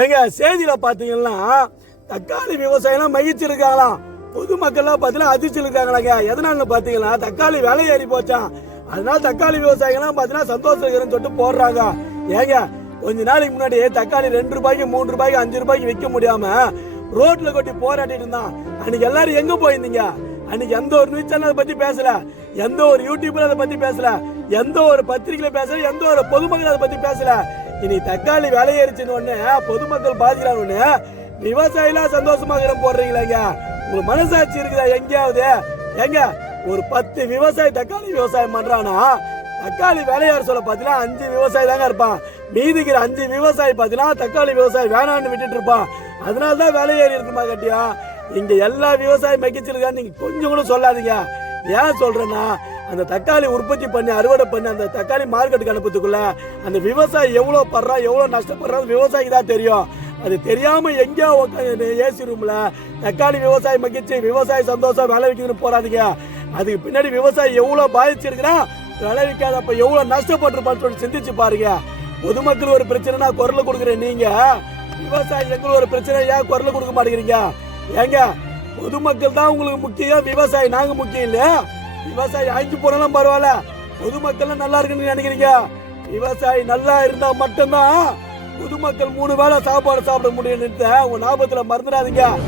ஏங்க செய்தியில பாத்தீங்கன்னா தக்காளி விவசாயம் மகிழ்ச்சிருக்காங்களாம் பொதுமக்கள்லாம் பார்த்தீங்கன்னா அதிர்ச்சிருக்காங்களாங்க எதனால பாத்தீங்கன்னா தக்காளி விலை ஏறி போச்சான் அதனால தக்காளி விவசாயிகள்லாம் பார்த்தீங்கன்னா சந்தோஷம் இருக்குன்னு சொல்லிட்டு போடுறாங்க. ஏங்க கொஞ்ச நாளைக்கு முன்னாடி தக்காளி ரெண்டு ரூபாய்க்கு மூணு ரூபாய்க்கு அஞ்சு ரூபாய்க்கு விற்க முடியாம ரோட்ல கொட்டி போராட்டிட்டு இருந்தான். அன்னைக்கு எல்லாரும் எங்க போயிருந்தீங்க? அன்னைக்கு எந்த ஒரு நியூஸ் சேனல் அதை பத்தி பேசல. எந்த ஒரு யூடியூப்ல அதை பத்தி பேசல. எந்த ஒரு பத்திரிகையில பேசல. எந்த ஒரு பொதுமக்கள் அதை பத்தி பேசல. இனி தக்காளி விலையேறிச்சுன்னு ஒன்று பொதுமக்கள் பாதிக்கிறாங்க விவசாயிலாம் சந்தோஷமாக போடுறீங்களாங்க. உங்களுக்கு மனசாட்சி இருக்குதா? எங்கேயாவது? எங்க ஒரு பத்து விவசாயி தக்காளி விவசாயம் பண்றானா? தக்காளி விலையார் சொல்ல பார்த்தீங்கன்னா அஞ்சு விவசாயி தாங்க இருப்பான். மீதிக்கிற அஞ்சு விவசாயி பார்த்தீங்கன்னா தக்காளி விவசாயி வேணான்னு விட்டுட்டு இருப்பான். அதனால தான் விலை ஏறி இருக்குமா கட்டியா? இங்கே எல்லா விவசாயம் மகிழ்ச்சிருக்கான்னு நீங்கள் கொஞ்சம் கூட சொல்லாதீங்க. ஏன் சொல்கிறேன்னா அந்த தக்காளி உற்பத்தி பண்ணி அறுவடை பண்ணி அந்த தக்காளி மார்க்கெட்டுக்கு அனுப்புறதுக்குள்ள அந்த விவசாயி எவ்வளோ படுறான் எவ்வளோ நஷ்டப்படுறான் விவசாயிக்கு தான் தெரியும். அது தெரியாம எங்கேயோ உட்காந்து ஏசி ரூம்ல தக்காளி விவசாயி மகிழ்ச்சி விவசாய சந்தோஷம் வேலை விற்கணும்னு போறாதீங்க. அதுக்கு பின்னாடி விவசாயி எவ்வளோ பாதிச்சிருக்கிறான் விற்காத அப்ப எவ்வளோ நஷ்டப்பட்டுருப்பான்னு சொல்லி சிந்திச்சு பாருங்க. பொதுமக்கள் ஒரு பிரச்சனைனா குரல் கொடுக்குறேன் நீங்க விவசாயி எங்களுக்கு ஒரு பிரச்சனை ஏன் குரல் கொடுக்க மாட்டேங்கிறீங்க? ஏங்க பொதுமக்கள் தான் உங்களுக்கு முக்கியம் விவசாயி நாங்க முக்கியம் இல்லையா? விவசாயி அழிஞ்சு போனாலும் பரவாயில்ல. பொதுமக்கள் நல்லா இருக்குன்னு நினைக்கிறீங்க? விவசாயி நல்லா இருந்தா மட்டும்தான் பொதுமக்கள் மூணு வேளை சாப்பாடு சாப்பிட முடியும் உங்க ஞாபகத்துல மறந்துடாதீங்க.